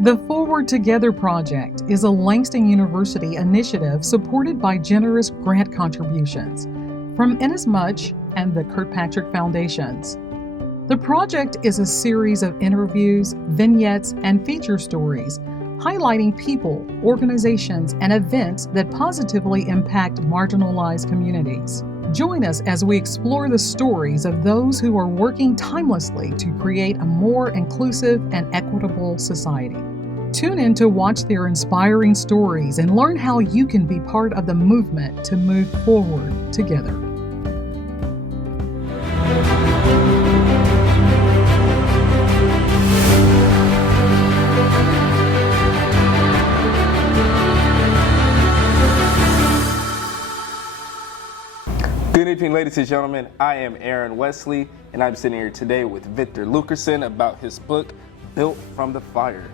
The Forward Together Project is a Langston University initiative supported by generous grant contributions from Inasmuch and the Kirkpatrick Foundations. The project is a series of interviews, vignettes, and feature stories highlighting people, organizations, and events that positively impact marginalized communities. Join us as we explore the stories of those who are working timelessly to create a more inclusive and equitable society. Tune in to watch their inspiring stories and learn how you can be part of the movement to move forward together. Good evening, ladies and gentlemen. I am Aaron Wesley, and I'm sitting here today with Victor Luckerson about his book, Built from the Fire.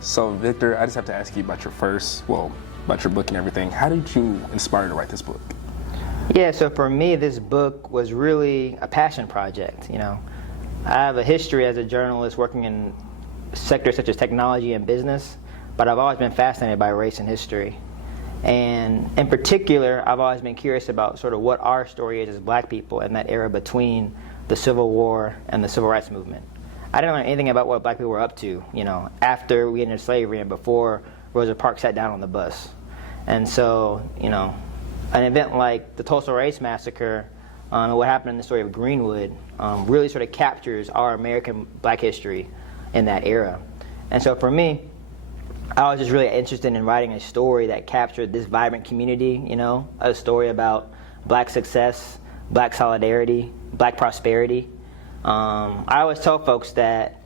So, Victor, I just have to ask you about about your book and everything. How did you inspire to write this book? Yeah, so for me, this book was really a passion project. I have a history as a journalist working in sectors such as technology and business, but I've always been fascinated by race and history. And in particular, I've always been curious about sort of what our story is as Black people in that era between the Civil War and the Civil Rights Movement. I didn't learn anything about what Black people were up to, after we entered slavery and before Rosa Parks sat down on the bus. And so, an event like the Tulsa Race Massacre and what happened in the story of Greenwood really sort of captures our American Black history in that era. And so for me, I was just really interested in writing a story that captured this vibrant community, a story about Black success, Black solidarity, Black prosperity. I always tell folks that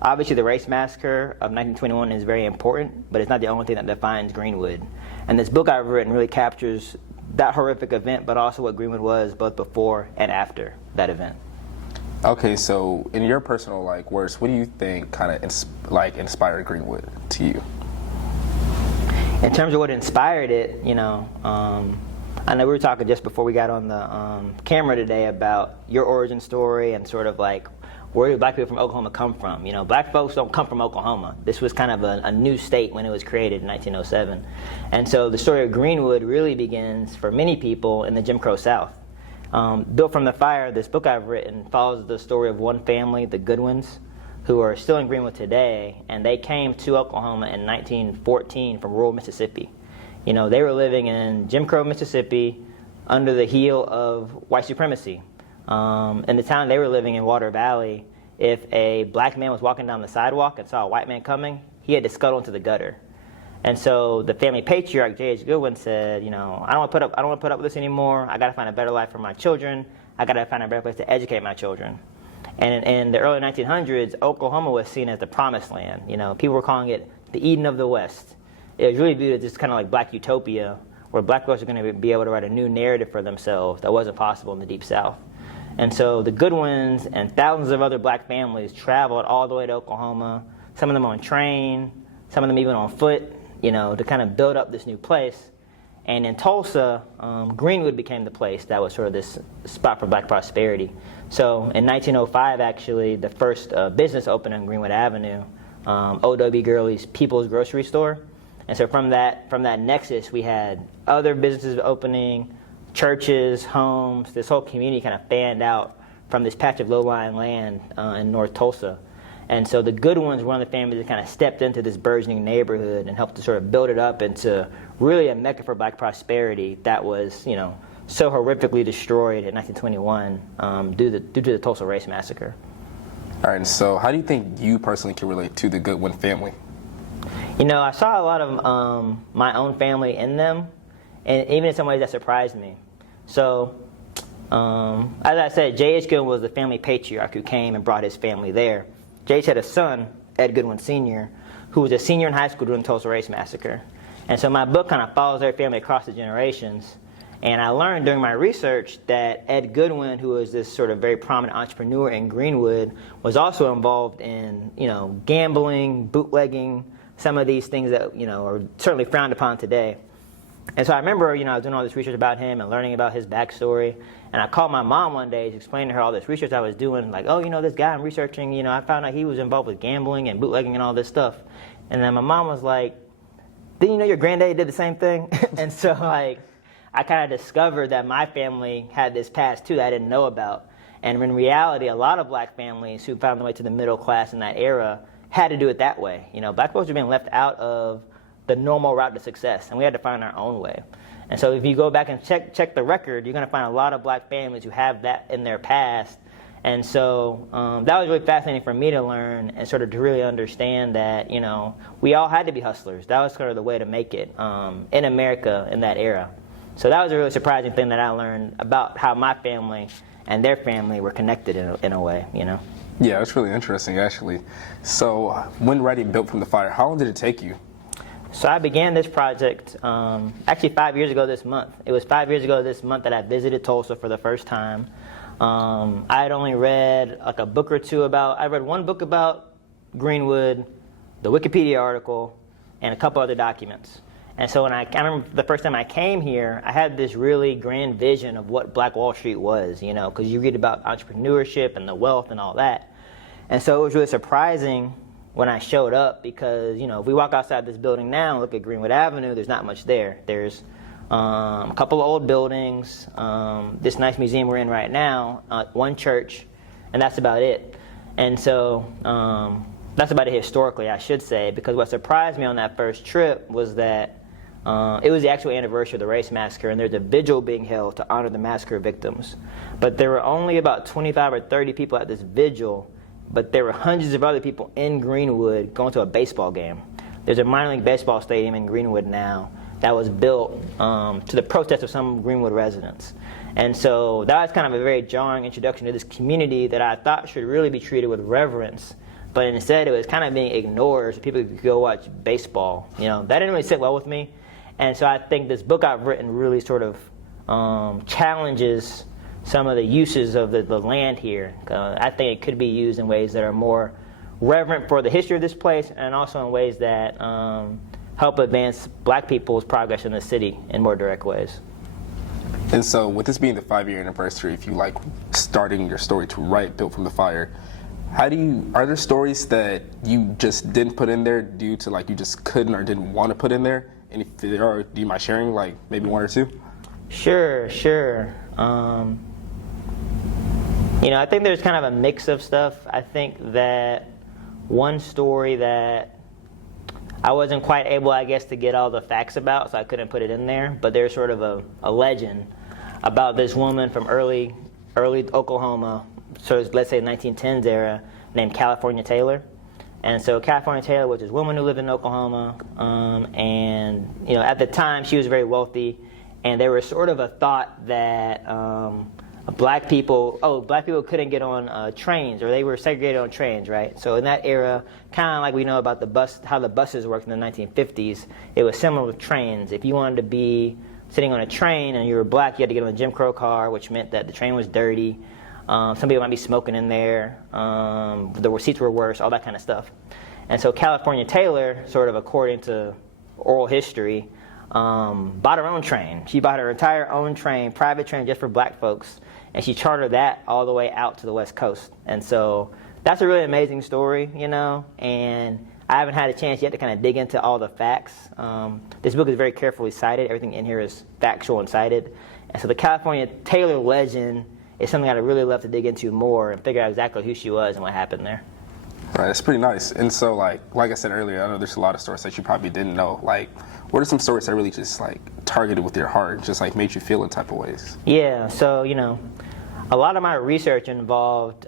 obviously the race massacre of 1921 is very important, but it's not the only thing that defines Greenwood. And this book I've written really captures that horrific event, but also what Greenwood was both before and after that event. Okay, so in your personal words, what do you think kind of inspired Greenwood to you? In terms of what inspired it, I know we were talking just before we got on the camera today about your origin story and sort of where do Black people from Oklahoma come from? Black folks don't come from Oklahoma. This was kind of a new state when it was created in 1907. And so the story of Greenwood really begins for many people in the Jim Crow South. Built from the Fire, this book I've written follows the story of one family, the Goodwins, who are still in Greenwood today, and they came to Oklahoma in 1914 from rural Mississippi. They were living in Jim Crow, Mississippi, under the heel of white supremacy. In the town they were living in, Water Valley, if a Black man was walking down the sidewalk and saw a white man coming, he had to scuttle into the gutter. And so the family patriarch, J.H. Goodwin, said, I don't want to put up with this anymore. I got to find a better life for my children. I got to find a better place to educate my children. And in the early 1900s, Oklahoma was seen as the promised land. People were calling it the Eden of the West. It was really viewed as just kind of like Black utopia, where Black folks are going to be able to write a new narrative for themselves that wasn't possible in the Deep South. And so the Goodwins and thousands of other Black families traveled all the way to Oklahoma, some of them on train, some of them even on foot, to kind of build up this new place. And in Tulsa, Greenwood became the place that was sort of this spot for Black prosperity. So in 1905, actually, the first business opened on Greenwood Avenue, O.W. Gurley's People's Grocery Store. And so from that nexus, we had other businesses opening, churches, homes. This whole community kind of fanned out from this patch of low-lying land in North Tulsa. And so the Goodwins were one of the families that kind of stepped into this burgeoning neighborhood and helped to sort of build it up into really a mecca for Black prosperity that was, so horrifically destroyed in 1921 due to the Tulsa Race Massacre. All right, and so how do you think you personally can relate to the Goodwin family? I saw a lot of my own family in them, and even in some ways that surprised me. So, as I said, J.H. Goodwin was the family patriarch who came and brought his family there. J.H. had a son, Ed Goodwin Sr., who was a senior in high school during the Tulsa Race Massacre. And so my book kind of follows their family across the generations. And I learned during my research that Ed Goodwin, who was this sort of very prominent entrepreneur in Greenwood, was also involved in, gambling, bootlegging, some of these things that, are certainly frowned upon today. And so I remember, I was doing all this research about him and learning about his backstory. And I called my mom one day to explain to her all this research I was doing. Like, oh, this guy I'm researching, I found out he was involved with gambling and bootlegging and all this stuff. And then my mom was like, didn't you know your granddaddy did the same thing? And so, I kind of discovered that my family had this past, too, that I didn't know about. And in reality, a lot of black families who found their way to the middle class in that era had to do it that way. Black folks were being left out of the normal route to success, and we had to find our own way. And so if you go back and check the record, you're going to find a lot of black families who have that in their past. And so that was really fascinating for me to learn and sort of to really understand that, we all had to be hustlers. That was sort of the way to make it in America in that era. So that was a really surprising thing that I learned about how my family and their family were connected in a way, Yeah, it's really interesting, actually. So when writing Built from the Fire, how long did it take you? So I began this project actually 5 years ago this month. It was 5 years ago this month that I visited Tulsa for the first time. I had only read a book or two I read one book about Greenwood, the Wikipedia article, and a couple other documents. And so when I remember the first time I came here, I had this really grand vision of what Black Wall Street was, because you read about entrepreneurship and the wealth and all that. And so it was really surprising when I showed up because, if we walk outside this building now and look at Greenwood Avenue, there's not much there. There's a couple of old buildings, this nice museum we're in right now, one church, and that's about it. And so that's about it historically, I should say, because what surprised me on that first trip was that it was the actual anniversary of the race massacre, and there's a vigil being held to honor the massacre victims. But there were only about 25 or 30 people at this vigil, but there were hundreds of other people in Greenwood going to a baseball game. There's a minor league baseball stadium in Greenwood now that was built to the protest of some Greenwood residents. And so that was kind of a very jarring introduction to this community that I thought should really be treated with reverence, but instead it was kind of being ignored so people could go watch baseball. That didn't really sit well with me. And so I think this book I've written really sort of challenges some of the uses of the land here. I think it could be used in ways that are more reverent for the history of this place and also in ways that help advance black people's progress in the city in more direct ways. And so with this being the 5-year anniversary, if you like starting your story to write Built from the Fire, are there stories that you just didn't put in there due to you just couldn't or didn't want to put in there? And if there are, do you mind sharing maybe one or two? Sure. I think there's kind of a mix of stuff. I think that one story that I wasn't quite able, I guess, to get all the facts about, so I couldn't put it in there, but there's sort of a legend about this woman from early Oklahoma, so let's say 1910s era, named California Taylor. And so California Taylor was this woman who lived in Oklahoma, and at the time she was very wealthy, and there was sort of a thought that black people couldn't get on trains, or they were segregated on trains, right? So in that era, kind of like we know about how the buses worked in the 1950s, it was similar with trains. If you wanted to be sitting on a train and you were black, you had to get on a Jim Crow car, which meant that the train was dirty. Some people might be smoking in there. The seats were worse, all that kind of stuff. And so California Taylor, sort of according to oral history, bought her own train. She bought her entire own train, private train just for black folks, and she chartered that all the way out to the West Coast. And so that's a really amazing story, and I haven't had a chance yet to kind of dig into all the facts. This book is very carefully cited. Everything in here is factual and cited. And so the California Taylor legend is something I'd really love to dig into more and figure out exactly who she was and what happened there. Right, that's pretty nice. And so, like I said earlier, I know there's a lot of stories that you probably didn't know. What are some stories that really just targeted with your heart, just made you feel in type of ways? Yeah, so a lot of my research involved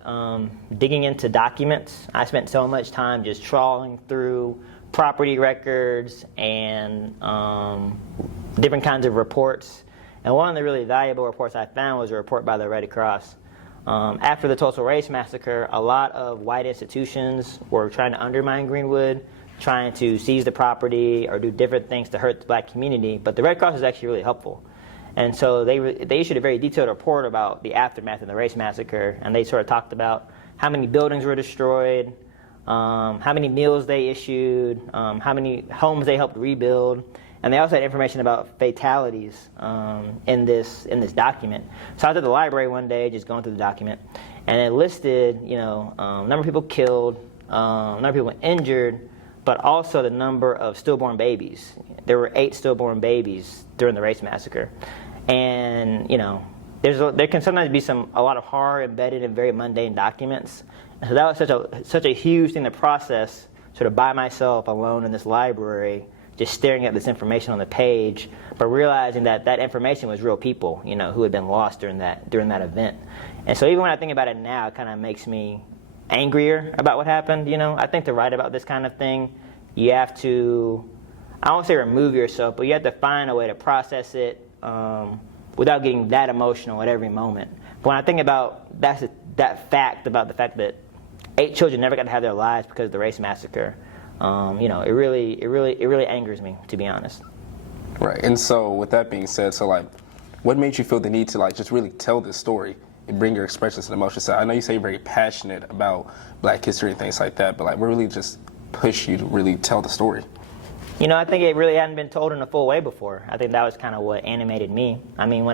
digging into documents. I spent so much time just trawling through property records and different kinds of reports. And one of the really valuable reports I found was a report by the Red Cross. After the Tulsa Race Massacre, a lot of white institutions were trying to undermine Greenwood, trying to seize the property or do different things to hurt the black community, but the Red Cross was actually really helpful. And so they issued a very detailed report about the aftermath of the Race Massacre, and they sort of talked about how many buildings were destroyed, how many meals they issued, how many homes they helped rebuild. and they also had information about fatalities in this document. So I was at the library one day, just going through the document, and it listed, number of people killed, number of people injured, but also the number of stillborn babies. There were 8 stillborn babies during the race massacre, and there can sometimes be a lot of horror embedded in very mundane documents. And so that was such a huge thing to process, sort of by myself, alone in this library, just staring at this information on the page, but realizing that information was real people, who had been lost during that event. And so even when I think about it now, it kind of makes me angrier about what happened. I think to write about this kind of thing, you have to, I won't say remove yourself, but you have to find a way to process it without getting that emotional at every moment. But when I think about that fact, about the fact that 8 children never got to have their lives because of the race massacre, it really angers me, to be honest. Right. And so with that being said, what made you feel the need to just really tell this story and bring your expressions and emotions out? I know you say you're very passionate about Black history and things like that, but what really just pushed you to really tell the story? I think it really hadn't been told in a full way before. I think that was kind of what animated me. I mean,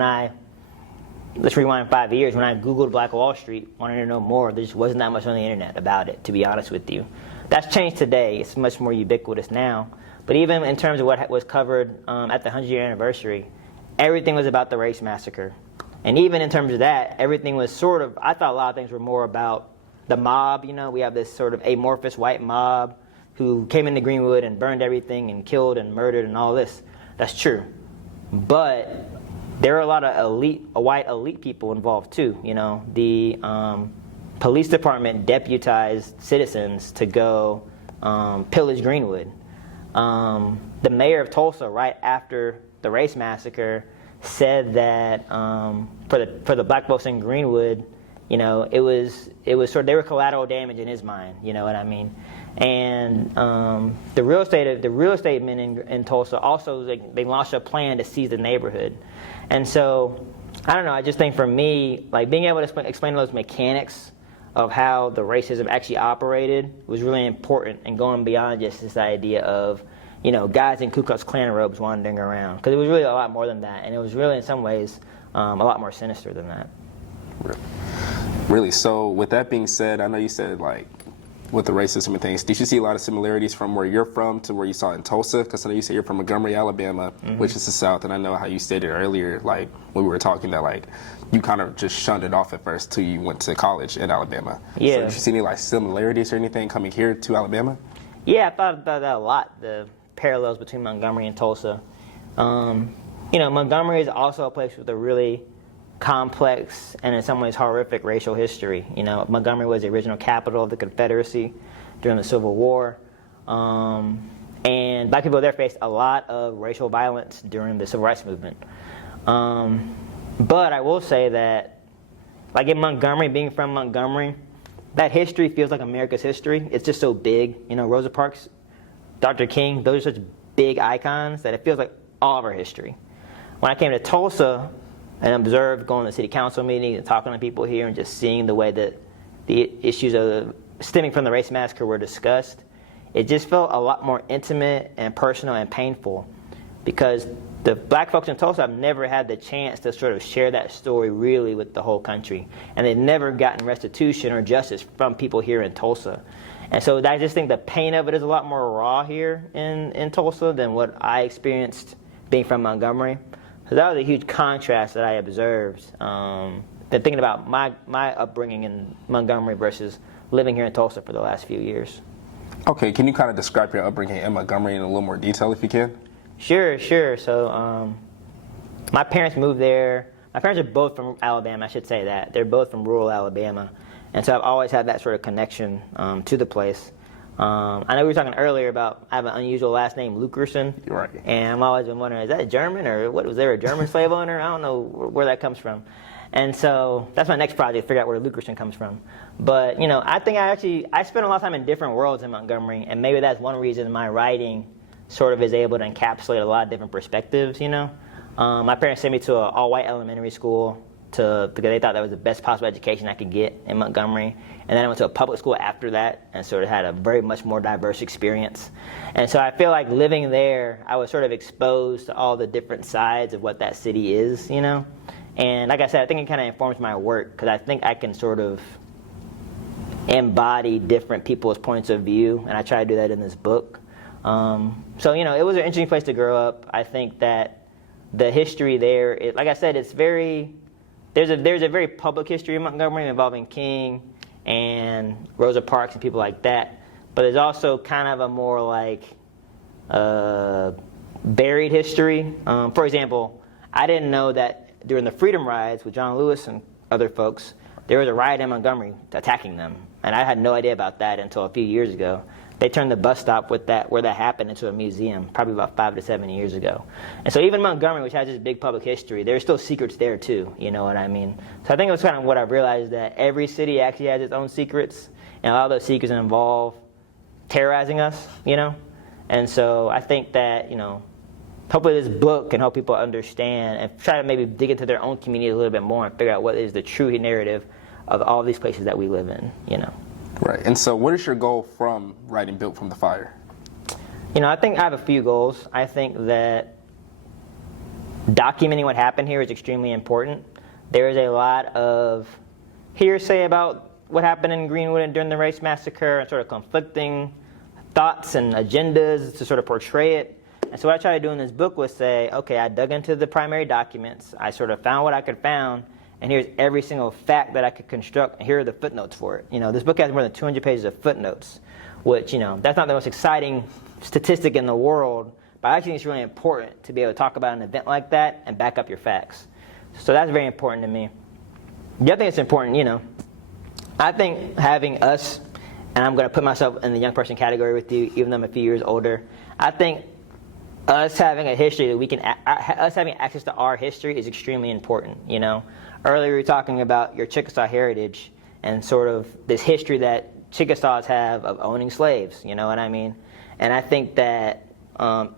let's rewind 5 years, when I Googled Black Wall Street, wanted to know more, there just wasn't that much on the internet about it, to be honest with you. That's changed today. It's much more ubiquitous now. But even in terms of what was covered at the 100-year anniversary, everything was about the race massacre. And even in terms of that, everything was I thought a lot of things were more about the mob. We have this sort of amorphous white mob who came into Greenwood and burned everything and killed and murdered and all this. That's true. But there are a lot of white elite people involved too. The police department deputized citizens to go pillage Greenwood. The mayor of Tulsa, right after the race massacre, said that for the Black folks in Greenwood, it was they were collateral damage in his mind. You know what I mean? And the real estate men in Tulsa also they launched a plan to seize the neighborhood. And so I don't know. I just think for me, being able to explain those mechanics of how the racism actually operated was really important, and going beyond just this idea of guys in Ku Klux Klan robes wandering around, because it was really a lot more than that, and it was really in some ways a lot more sinister than that. Really. So with that being said, I know you said with the racism and things, did you see a lot of similarities from where you're from to where you saw in Tulsa? Because I know you said you're from Montgomery, Alabama, which is the South, and I know how you stated earlier, when we were talking, that you kind of just shunned it off at first till you went to college in Alabama. Yeah. So did you see any similarities or anything coming here to Alabama? Yeah, I thought about that a lot, the parallels between Montgomery and Tulsa. Montgomery is also a place with a really complex and in some ways horrific racial history. Montgomery was the original capital of the Confederacy during the Civil War. And Black people there faced a lot of racial violence during the Civil Rights Movement. But I will say that, in Montgomery, being from Montgomery, that history feels like America's history. It's just so big. Rosa Parks, Dr. King, those are such big icons that it feels like all of our history. When I came to Tulsa and observed going to city council meetings and talking to people here and just seeing the way that the issues stemming from the race massacre were discussed, it just felt a lot more intimate and personal and painful, because the Black folks in Tulsa have never had the chance to sort of share that story really with the whole country, and they've never gotten restitution or justice from people here in Tulsa. And so I just think the pain of it is a lot more raw here in Tulsa than what I experienced being from Montgomery. So that was a huge contrast that I observed. Been thinking about my upbringing in Montgomery versus living here in Tulsa for the last few years. Okay, can you kind of describe your upbringing in Montgomery in a little more detail if you can? Sure. So my parents moved there. My parents are both from Alabama, I should say that. They're both from rural Alabama. And so I've always had that sort of connection to the place. I know we were talking earlier about I have an unusual last name, Luckerson. Right. And I'm always been wondering, is that German or what? Was there a German slave owner? I don't know where that comes from. And so that's my next project, figure out where Luckerson comes from. But, I think I spent a lot of time in different worlds in Montgomery, and maybe that's one reason my writing sort of is able to encapsulate a lot of different perspectives, My parents sent me to an all-white elementary school. because they thought that was the best possible education I could get in Montgomery. And then I went to a public school after that and sort of had a very much more diverse experience. And so I feel like living there, I was sort of exposed to all the different sides of what that city is, you know? And like I said, I think it kind of informs my work because I think I can sort of embody different people's points of view, and I try to do that in this book. So, you know, it was an interesting place to grow up. I think that the history there, like I said, it's very, there's a very public history in Montgomery involving King and Rosa Parks and people like that. But there's also kind of a more like buried history. For example, I didn't know that during the Freedom Rides with John Lewis and other folks, there was a riot in Montgomery attacking them. And I had no idea about that until a few years ago. They turned the bus stop where that happened into a museum, probably about 5 to 7 years ago. And so even Montgomery, which has this big public history, there's still secrets there too, you know what I mean? So I think it was kind of what I realized, that every city actually has its own secrets, and a lot of those secrets involve terrorizing us, you know? And so I think that, you know, hopefully this book can help people understand and try to maybe dig into their own community a little bit more and figure out what is the true narrative of all these places that we live in, you know? Right. And so what is your goal from writing Built from the Fire? You know, I think I have a few goals. I think that documenting what happened here is extremely important. There is a lot of hearsay about what happened in Greenwood and during the race massacre, and sort of conflicting thoughts and agendas to sort of portray it. And so what I tried to do in this book was say, okay, I dug into the primary documents. I sort of found what I could find. And here's every single fact that I could construct, and here are the footnotes for it. You know, this book has more than 200 pages of footnotes, which, you know, that's not the most exciting statistic in the world, but I actually think it's really important to be able to talk about an event like that and back up your facts. So that's very important to me. The other thing that's important, you know, I think having us, and I'm going to put myself in the young person category with you, even though I'm a few years older, I think us having a history that we can, us having access to our history is extremely important, you know. Earlier we were talking about your Chickasaw heritage and sort of this history that Chickasaws have of owning slaves, you know what I mean? And I think that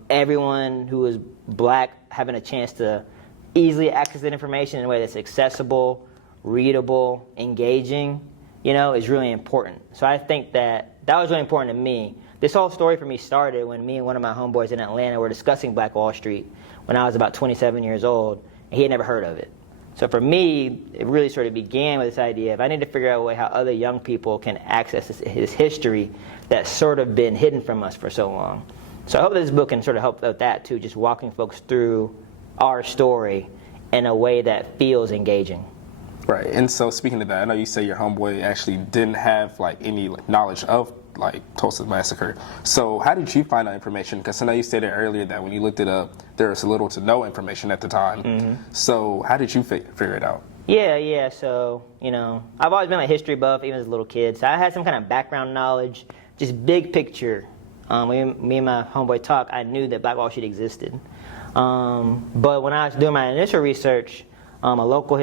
everyone who is black having a chance to easily access that information in a way that's accessible, readable, engaging, you know, is really important. So I think that was really important to me. This whole story for me started when me and one of my homeboys in Atlanta were discussing Black Wall Street when I was about 27 years old, and he had never heard of it. So for me, it really sort of began with this idea of I need to figure out a way how other young people can access his history that's sort of been hidden from us for so long. So I hope this book can sort of help with that too, just walking folks through our story in a way that feels engaging. Right. And so speaking of that, I know you say your homeboy actually didn't have like any knowledge of like Tulsa Massacre. So how did you find that information? Because I know you stated earlier that when you looked it up, there was little to no information at the time. Mm-hmm. So how did you figure it out? Yeah. So, you know, I've always been a history buff, even as a little kid. So I had some kind of background knowledge, just big picture. When me and my homeboy talked, I knew that Black Wall Street existed. But when I was doing my initial research, a local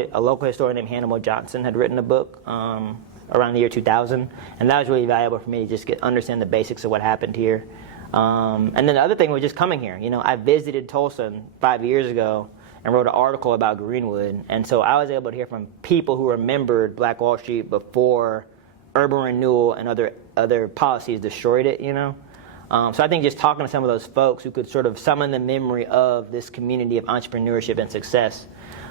historian named Hannibal Johnson had written a book around the year 2000, and that was really valuable for me to just understand the basics of what happened here. And then the other thing was just coming here. You know, I visited Tulsa 5 years ago and wrote an article about Greenwood, and so I was able to hear from people who remembered Black Wall Street before urban renewal and other policies destroyed it, you know. So I think just talking to some of those folks who could sort of summon the memory of this community of entrepreneurship and success,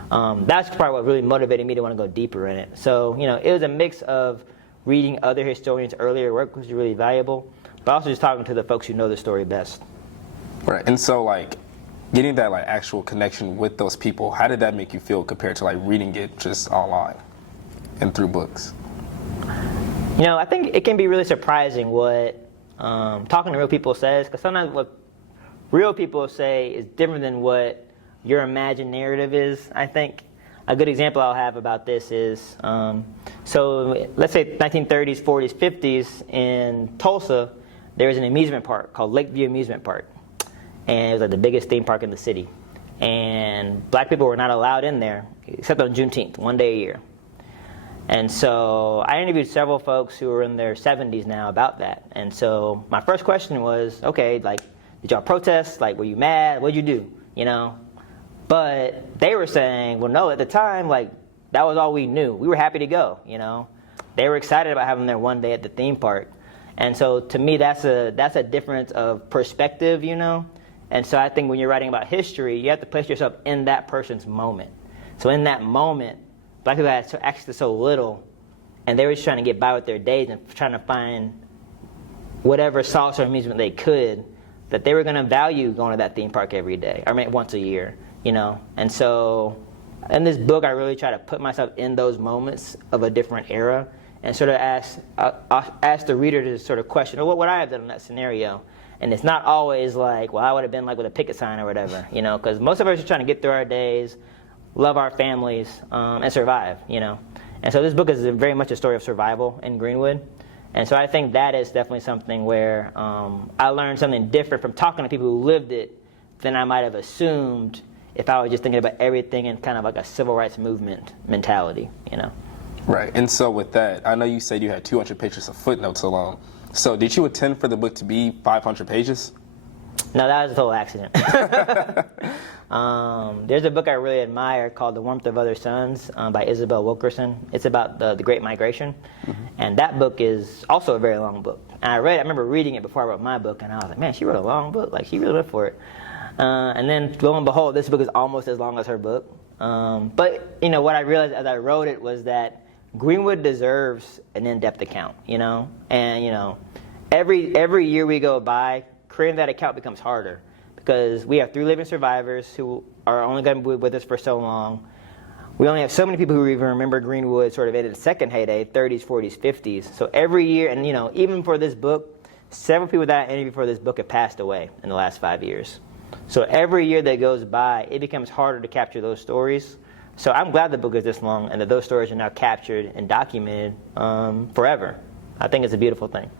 that's probably what really motivated me to want to go deeper in it. So, you know, it was a mix of reading other historians' earlier work, which was really valuable, but also just talking to the folks who know the story best. Right. And so, like, getting that, like, actual connection with those people, how did that make you feel compared to, like, reading it just online and through books? You know, I think it can be really surprising what talking to real people says, because sometimes what real people say is different than what your imagined narrative is, I think. A good example I'll have about this is, so let's say 1930s, 40s, 50s in Tulsa, there was an amusement park called Lakeview Amusement Park. And it was like the biggest theme park in the city. And black people were not allowed in there, except on Juneteenth, one day a year. And so I interviewed several folks who were in their 70s now about that. And so my first question was, okay, like, did y'all protest? Like, were you mad? What'd you do? You know? But they were saying, well, no, at the time, like, that was all we knew. We were happy to go, you know. They were excited about having their one day at the theme park. And so to me, that's a difference of perspective, you know. And so I think when you're writing about history, you have to place yourself in that person's moment. So in that moment, black people had access to so little, and they were just trying to get by with their days and trying to find whatever solace or amusement they could, that they were going to value going to that theme park every day, or maybe once a year, you know. And so in this book, I really try to put myself in those moments of a different era and sort of ask the reader to sort of question, well, what would I have done in that scenario? And it's not always like, well, I would have been like with a picket sign or whatever, you know, because most of us are trying to get through our days, love our families, and survive, you know. And so this book is very much a story of survival in Greenwood. And so I think that is definitely something where I learned something different from talking to people who lived it than I might have assumed if I was just thinking about everything in kind of like a civil rights movement mentality, you know. Right. And so with that, I know you said you had 200 pages of footnotes alone. So did you intend for the book to be 500 pages? No, that was a total accident. There's a book I really admire called The Warmth of Other Suns by Victor Luckerson. It's about the Great Migration. Mm-hmm. And that book is also a very long book. And I remember reading it before I wrote my book, and I was like, man, she wrote a long book. Like, she really went for it. And then, lo and behold, this book is almost as long as her book. But, you know, what I realized as I wrote it was that Greenwood deserves an in-depth account, you know? And, you know, every year we go by, creating that account becomes harder because we have 3 living survivors who are only going to be with us for so long. We only have so many people who even remember Greenwood sort of in its second heyday, 30s, 40s, 50s. So every year, and, you know, even for this book, several people that I interviewed for this book have passed away in the last 5 years. So every year that goes by, it becomes harder to capture those stories. So I'm glad the book is this long and that those stories are now captured and documented forever. I think it's a beautiful thing.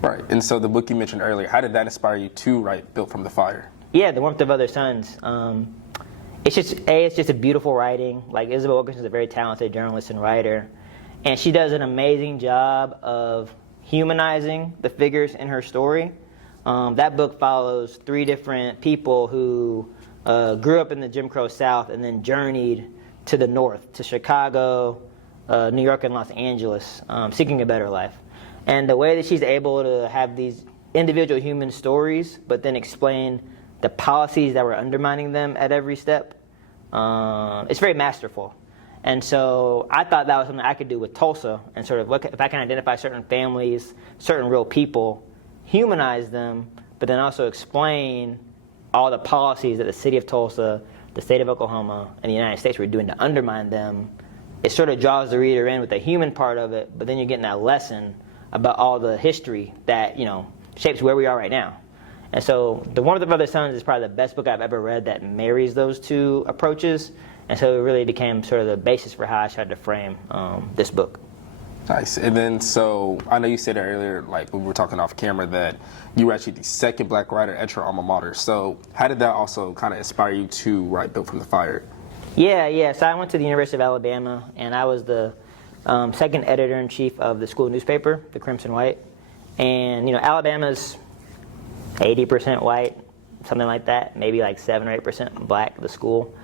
Right. And so the book you mentioned earlier, how did that inspire you to write Built from the Fire? Yeah, The Warmth of Other Suns. It's just a beautiful writing. Like, Victor Luckerson is a very talented journalist and writer. And she does an amazing job of humanizing the figures in her story. That book follows 3 different people who grew up in the Jim Crow South and then journeyed to the north, to Chicago, New York, and Los Angeles, seeking a better life. And the way that she's able to have these individual human stories, but then explain the policies that were undermining them at every step, it's very masterful. And so I thought that was something I could do with Tulsa, and sort of if I can identify certain families, certain real people, humanize them, but then also explain all the policies that the city of Tulsa, the state of Oklahoma, and the United States were doing to undermine them. It sort of draws the reader in with the human part of it, but then you're getting that lesson about all the history that, you know, shapes where we are right now. And so The Warmth of Other Suns is probably the best book I've ever read that marries those 2 approaches. And so it really became sort of the basis for how I tried to frame this book. Nice. And then, so I know you said earlier, like when we were talking off camera, that you were actually the second black writer at your alma mater. So how did that also kind of inspire you to write Built from the Fire? Yeah. So I went to the University of Alabama, and I was the second editor-in-chief of the school newspaper, the Crimson White. And, you know, Alabama's 80% white, something like that, maybe like 7 or 8% black, the school.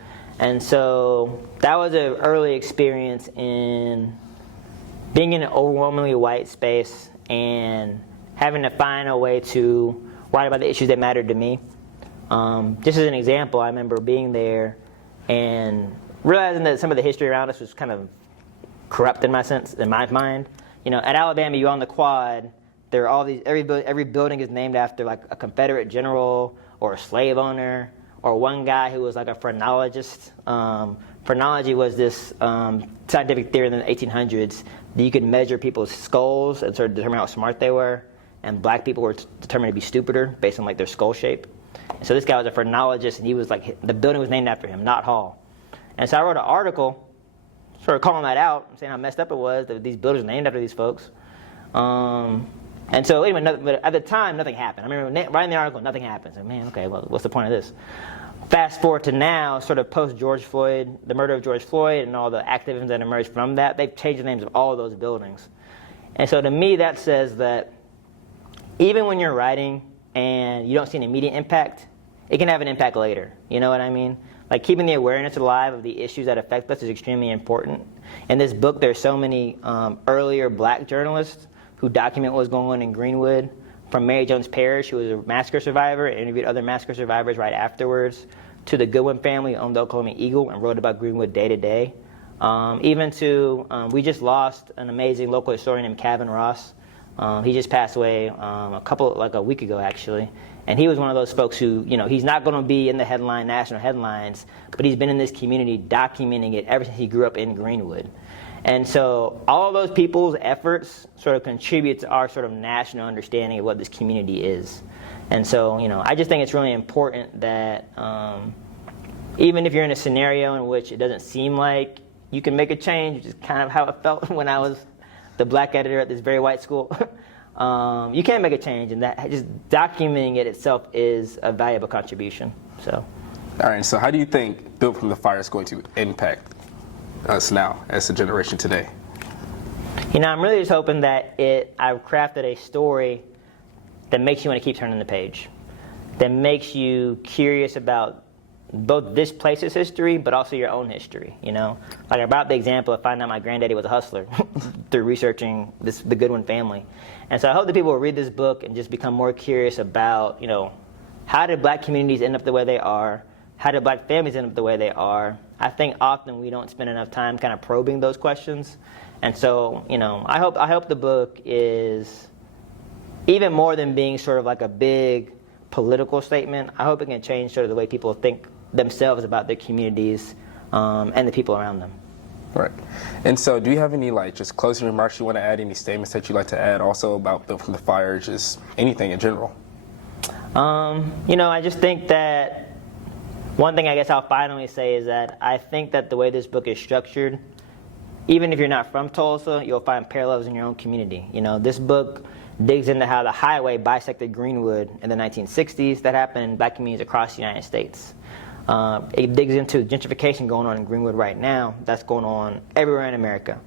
And so that was an early experience in being in an overwhelmingly white space and having to find a way to write about the issues that mattered to me. Just as an example, I remember being there and realizing that some of the history around us was kind of corrupt in my mind. You know, at Alabama, you're on the quad. There are all these. Every building is named after like a Confederate general or a slave owner or one guy who was like a phrenologist. Phrenology was this scientific theory in the 1800s that you could measure people's skulls and sort of determine how smart they were. And black people were determined to be stupider based on like their skull shape. And so this guy was a phrenologist, and he was like, the building was named after him, Knott Hall. And so I wrote an article sort of calling that out, saying how messed up it was that these buildings were named after these folks. And so anyway, but at the time, nothing happened. I remember writing the article, nothing happened. So, man, okay, well, what's the point of this? Fast forward to now, sort of post-George Floyd, the murder of George Floyd and all the activism that emerged from that, they've changed the names of all of those buildings. And so to me, that says that even when you're writing and you don't see an immediate impact, it can have an impact later. You know what I mean? like keeping the awareness alive of the issues that affect us is extremely important. In this book, there's so many earlier black journalists who document what was going on in Greenwood, from Mary Jones Parrish, who was a massacre survivor and interviewed other massacre survivors right afterwards, to the Goodwin family who owned the Oklahoma Eagle and wrote about Greenwood day to day. Even to, we just lost an amazing local historian named Kevin Ross. He just passed away a week ago actually. And he was one of those folks who, he's not going to be in the national headlines, but he's been in this community documenting it ever since he grew up in Greenwood. And so all of those people's efforts sort of contribute to our sort of national understanding of what this community is. And so, I just think it's really important that even if you're in a scenario in which it doesn't seem like you can make a change, which is kind of how it felt when I was the black editor at this very white school, you can make a change, and that just documenting it itself is a valuable contribution. So, all right. So, how do you think Built from the Fire is going to impact us now as a generation today? I'm really just hoping that I've crafted a story that makes you want to keep turning the page, that makes you curious about both this place's history, but also your own history. Like I brought the example of finding out my granddaddy was a hustler through researching the Goodwin family. And so I hope that people will read this book and just become more curious about, how did black communities end up the way they are? How did black families end up the way they are? I think often we don't spend enough time kind of probing those questions. And so, I hope the book is even more than being sort of like a big political statement. I hope it can change sort of the way people think themselves about their communities and the people around them. Right. And so do you have any just closing remarks you want to add, any statements that you'd like to add also about Built from the Fire, just anything in general? I just think that one thing I guess I'll finally say is that I think that the way this book is structured, even if you're not from Tulsa, you'll find parallels in your own community. This book digs into how the highway bisected Greenwood in the 1960s. That happened in black communities across the United States. It digs into gentrification going on in Greenwood right now. That's going on everywhere in America.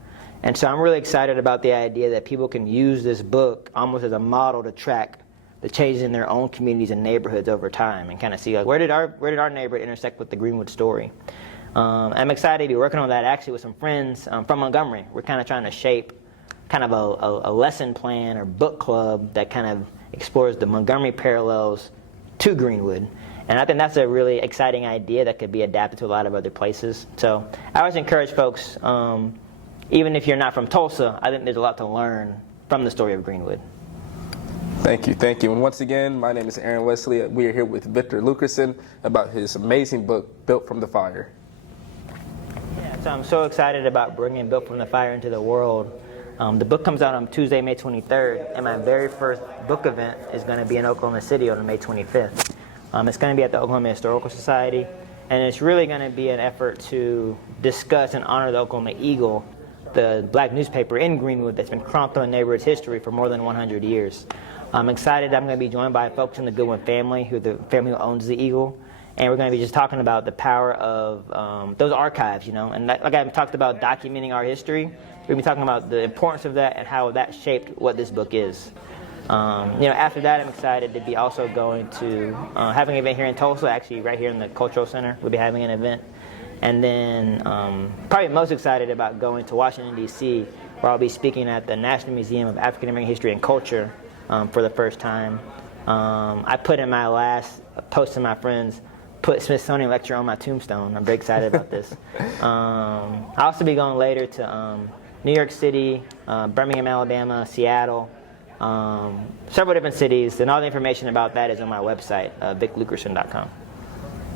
And so I'm really excited about the idea that people can use this book almost as a model to track the changes in their own communities and neighborhoods over time and kind of see where did our neighborhood intersect with the Greenwood story. I'm excited to be working on that actually with some friends from Montgomery. We're kind of trying to shape kind of a lesson plan or book club that kind of explores the Montgomery parallels to Greenwood. And I think that's a really exciting idea that could be adapted to a lot of other places. So I always encourage folks, even if you're not from Tulsa, I think there's a lot to learn from the story of Greenwood. Thank you. And once again, my name is Aaron Wesley. We are here with Victor Luckerson about his amazing book, Built from the Fire. Yeah, so I'm so excited about bringing Built from the Fire into the world. The book comes out on Tuesday, May 23rd, and my very first book event is going to be in Oklahoma City on May 25th. It's going to be at the Oklahoma Historical Society, and it's really going to be an effort to discuss and honor the Oklahoma Eagle, the black newspaper in Greenwood that's been chronicling the neighborhood's history for more than 100 years. I'm excited I'm going to be joined by folks in the Goodwin family, the family who owns the Eagle, and we're going to be just talking about the power of those archives, and like I talked about documenting our history, we're going to be talking about the importance of that and how that shaped what this book is. After that, I'm excited to be also going to having an event here in Tulsa, actually right here in the Cultural Center. We'll be having an event. And then probably most excited about going to Washington, D.C., where I'll be speaking at the National Museum of African American History and Culture for the first time. I put in my last post to my friends, put Smithsonian lecture on my tombstone. I'm very excited about this. I'll also be going later to New York City, Birmingham, Alabama, Seattle, several different cities, and all the information about that is on my website, vicluckerson.com.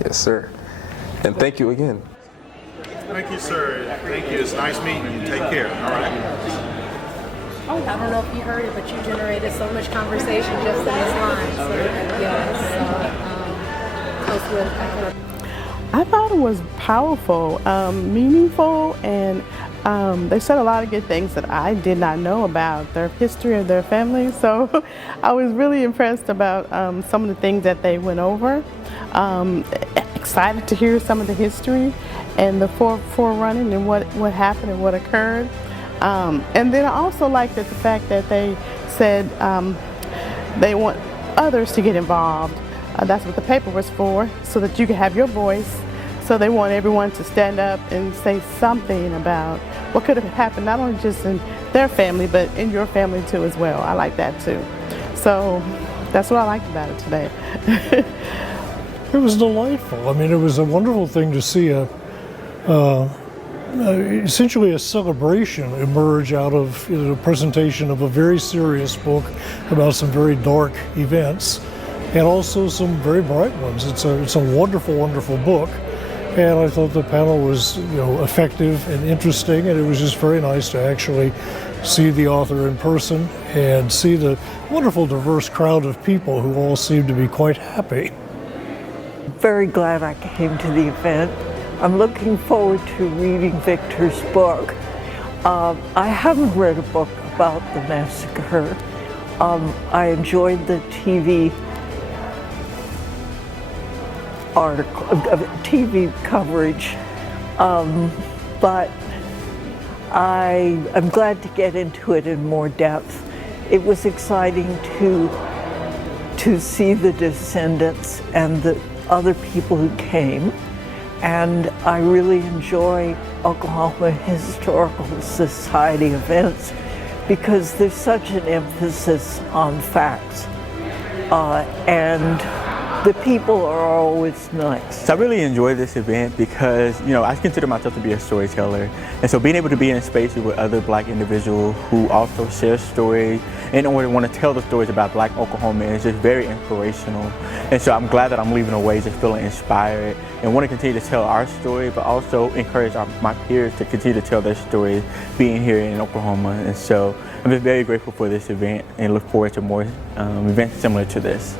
Yes, sir. And thank you again. Thank you, sir. Thank you. It's nice meeting you. Take care. All right. I don't know if you heard it, but you generated so much conversation just in this line. So, I thought it was powerful, meaningful, and they said a lot of good things that I did not know about their history of their family. So I was really impressed about some of the things that they went over. Excited to hear some of the history and the forerunning and what happened and what occurred. And then I also liked the fact that they said they want others to get involved. That's what the paper was for, so that you can have your voice, So they want everyone to stand up and say something about what could have happened, not only just in their family, but in your family too as well. I like that too. So that's what I liked about it today. It was delightful. I mean, it was a wonderful thing to see essentially a celebration emerge out of a presentation of a very serious book about some very dark events, and also some very bright ones. It's a wonderful, wonderful book. And I thought the panel was, effective and interesting, and it was just very nice to actually see the author in person and see the wonderful diverse crowd of people who all seemed to be quite happy. Very glad I came to the event. I'm looking forward to reading Victor's book. I haven't read a book about the massacre. I enjoyed the TV TV coverage, but I'm glad to get into it in more depth. It was exciting to see the descendants and the other people who came, and I really enjoy Oklahoma Historical Society events because there's such an emphasis on facts, and the people are always nice. So I really enjoy this event because, I consider myself to be a storyteller. And so being able to be in spaces with other Black individuals who also share stories in order to want to tell the stories about Black Oklahomans is just very inspirational. And so I'm glad that I'm leaving away just feeling inspired and want to continue to tell our story, but also encourage my peers to continue to tell their stories being here in Oklahoma. And so I'm just very grateful for this event and look forward to more events similar to this.